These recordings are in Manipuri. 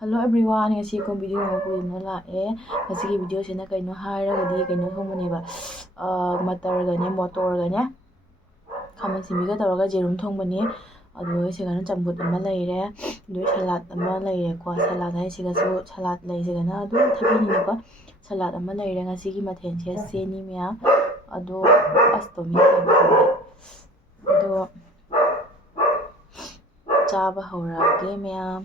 ꯍꯜꯂꯣ ꯑꯦꯕ꯭ꯔꯤꯋꯥꯟ, ꯉꯁꯤ ꯑꯩꯈꯣꯏ ꯚꯤꯗꯤꯑꯣ ꯑꯃ ꯄꯨꯗꯨꯅ ꯂꯥꯛꯑꯦ꯫ ꯉꯁꯤꯒꯤ ꯚꯤꯗꯤꯑꯣꯁꯤꯅ ꯀꯩꯅꯣ ꯍꯥꯏꯔꯒꯗꯤ ꯀꯩꯅꯣ ꯊꯣꯡꯕꯅꯦꯕ, ꯃꯇꯔꯒꯅꯦ ꯃꯣꯇꯣꯔꯒꯅꯦ ꯈꯥꯃꯦꯟ ꯑꯁꯤꯟꯕꯤꯒ ꯇꯧꯔꯒ ꯌꯦꯔꯨꯝ ꯊꯣꯡꯕꯅꯤ꯫ ꯑꯗꯨꯒ ꯁꯤꯒꯅ ꯆꯝꯐꯨꯠ ꯑꯃ ꯂꯩꯔꯦ, ꯑꯗꯨꯒ ꯁꯂꯥꯠ ꯑꯃ ꯂꯩꯔꯦꯀꯣ꯫ ꯁꯂꯥꯠ ꯍꯥꯏꯁꯤꯒꯁꯨ ꯁꯂꯥꯠ ꯂꯩꯁꯤꯒꯅ ꯑꯗꯨꯝ ꯊꯕꯤꯅꯤꯅꯀꯣ꯫ ꯁꯂꯥꯠ ꯑꯃ ꯂꯩꯔꯦ꯫ ꯉꯁꯤꯒꯤ ꯃꯊꯦꯜꯁꯦ ꯁꯤꯅꯤ ꯃꯌꯥꯝ꯫ ꯑꯗꯣ ꯑꯁꯇꯣ ꯃꯤ ꯑꯗꯣ ꯆꯥꯕ ꯍꯧꯔꯛꯑꯒꯦ ꯃꯌꯥꯝ꯫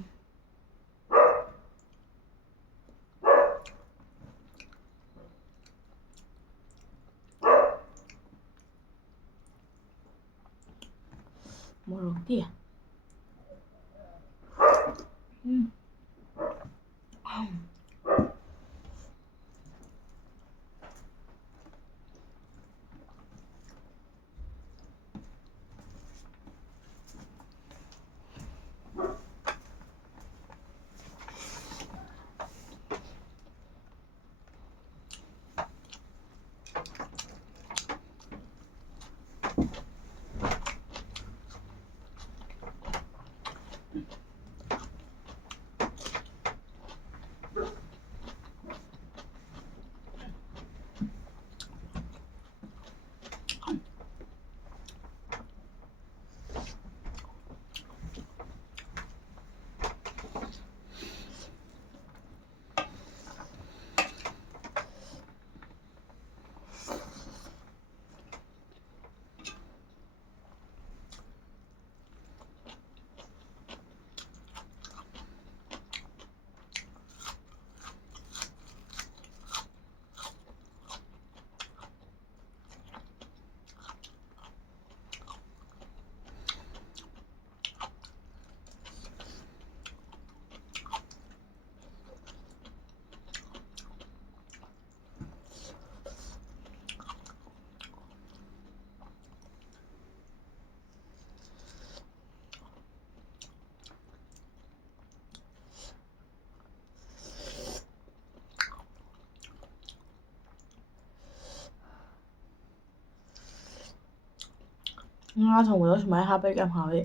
ꯃꯣꯔꯣꯛꯇꯤ ꯉꯥ ꯊꯣꯡꯕꯗꯣ ꯁꯨꯃꯥꯏꯅ ꯍꯥꯞꯄꯒꯤ ꯌꯥꯝ ꯍꯥꯎꯋꯤ꯫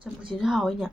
ꯆꯝꯐꯨꯠꯁꯤꯁꯨ ꯍꯥꯎꯋꯤꯅꯦ꯫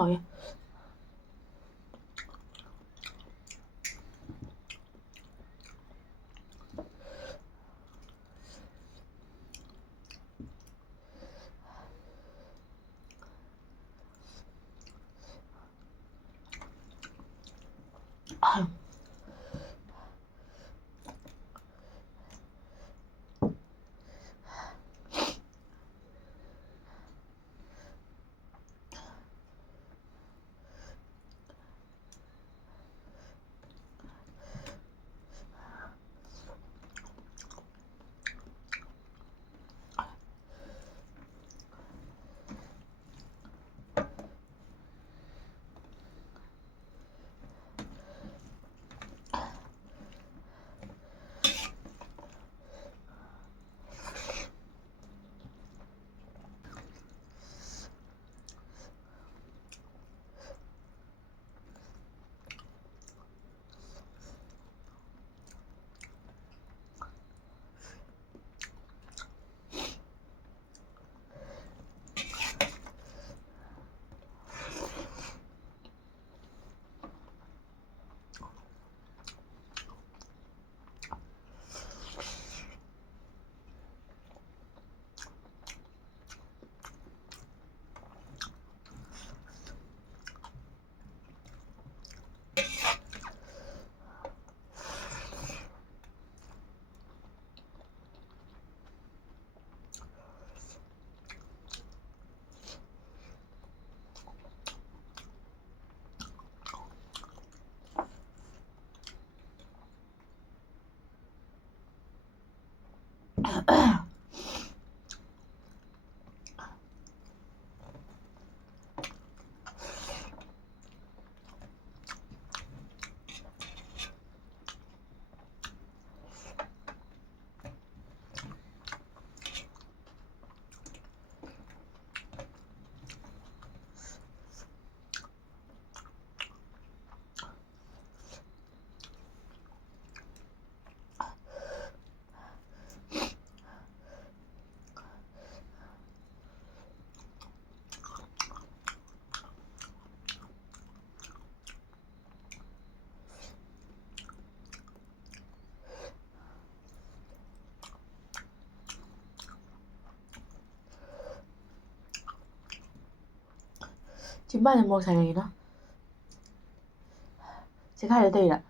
ꯍꯥꯎꯋꯦ ꯆꯤꯝꯕꯥꯜꯁꯦ ꯃꯣꯔꯣꯛ ꯁꯥꯏꯔꯛꯏꯅ ꯆꯦꯈꯥꯏꯔ ꯇꯩꯔꯥ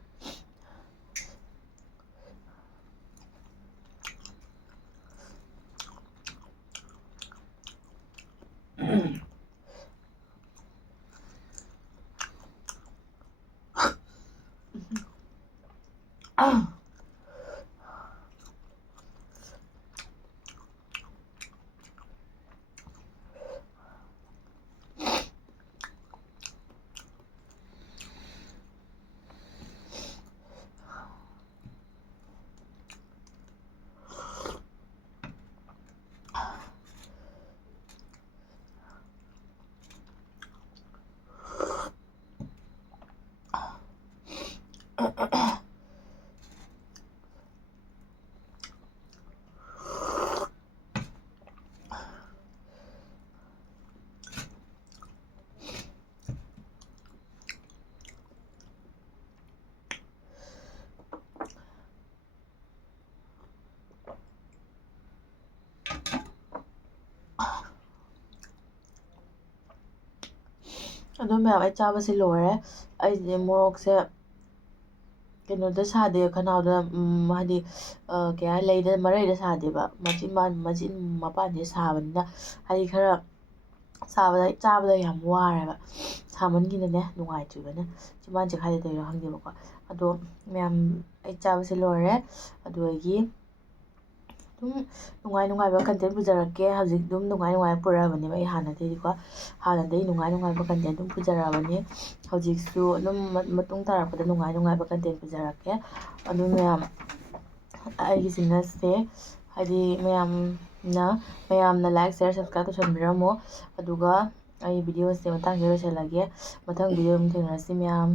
ꯑꯗꯨ ꯃꯌꯥꯝ ꯑꯩ ꯆꯥꯕꯁꯤ ꯂꯣꯏꯔꯦ ꯑꯩꯁꯦ ꯃꯣꯔꯣꯛꯁꯦ ꯀꯩꯅꯣꯗ ꯁꯥꯗꯦ ꯈꯅꯥꯎꯗ ꯍꯥꯏꯗꯤ ꯀꯩ ꯍꯥꯏ ꯂꯩꯗ ꯃꯔꯩꯗ ꯁꯥꯗꯦꯕ ꯃꯆꯤꯟ ꯃꯄꯥꯟꯁꯦ ꯁꯥꯕꯅꯤꯅ ꯍꯥꯏꯗꯤ ꯈꯔ ꯆꯥꯕꯗ ꯌꯥꯝ ꯋꯥꯔꯦꯕ ꯁꯥꯃꯟꯈꯤꯅꯅꯦ ꯅꯨꯡꯉꯥꯏꯇ꯭ꯔꯤꯕꯅꯦ ꯆꯤꯝꯕꯥꯜ ꯆꯦꯈꯥꯏꯗ ꯇꯧꯔꯤꯔꯥ ꯈꯪꯗꯦꯕꯀꯣ ꯑꯗꯣ ꯃꯌꯥꯝ ꯑꯩ ꯆꯥꯕꯁꯦ ꯂꯣꯏꯔꯦ ꯑꯗꯨꯗꯒꯤ ꯑꯗꯨꯝ ꯅꯨꯡꯉꯥꯏꯕ ꯀꯟꯇꯦꯟ ꯄꯨꯖꯔꯛꯀꯦ ꯍꯧꯖꯤꯛ ꯑꯗꯨꯝ ꯅꯨꯡꯉꯥꯏꯕ ꯄꯨꯔꯛꯑꯕꯅꯦꯕ ꯑꯩ ꯍꯥꯟꯅꯗꯒꯤꯀꯣ ꯍꯥꯟꯅꯗꯒꯤ ꯅꯨꯡꯉꯥꯏꯕ ꯀꯟꯇꯦꯟ ꯑꯗꯨꯝ ꯄꯨꯖꯔꯛꯑꯕꯅꯤ ꯍꯧꯖꯤꯛꯁꯨ ꯑꯗꯨꯝ ꯃꯇꯨꯡ ꯇꯥꯔꯛꯄꯗ ꯅꯨꯡꯉꯥꯏꯕ ꯀꯟꯇꯦꯟ ꯄꯨꯖꯔꯛꯀꯦ ꯑꯗꯨ ꯃꯌꯥꯝ ꯑꯩꯒꯤ ꯆꯦꯅꯦꯜꯁꯦ ꯍꯥꯏꯗꯤ ꯃꯌꯥꯝꯅ ꯂꯥꯏꯛ ꯁꯤꯌꯔ ꯁꯕꯁꯀ꯭ꯔꯥꯏꯕ ꯇꯧꯁꯟꯕꯤꯔꯝꯃꯣ ꯑꯗꯨꯒ ꯑꯩ ꯚꯤꯗꯤꯑꯣꯁꯦ ꯃꯇꯥꯡꯁꯤꯗ ꯂꯣꯏꯁꯤꯜꯂꯒꯦ ꯃꯊꯪ ꯚꯤꯗꯤꯑꯣ ꯑꯃ ꯊꯦꯡꯅꯔꯁꯤ ꯃꯌꯥꯝ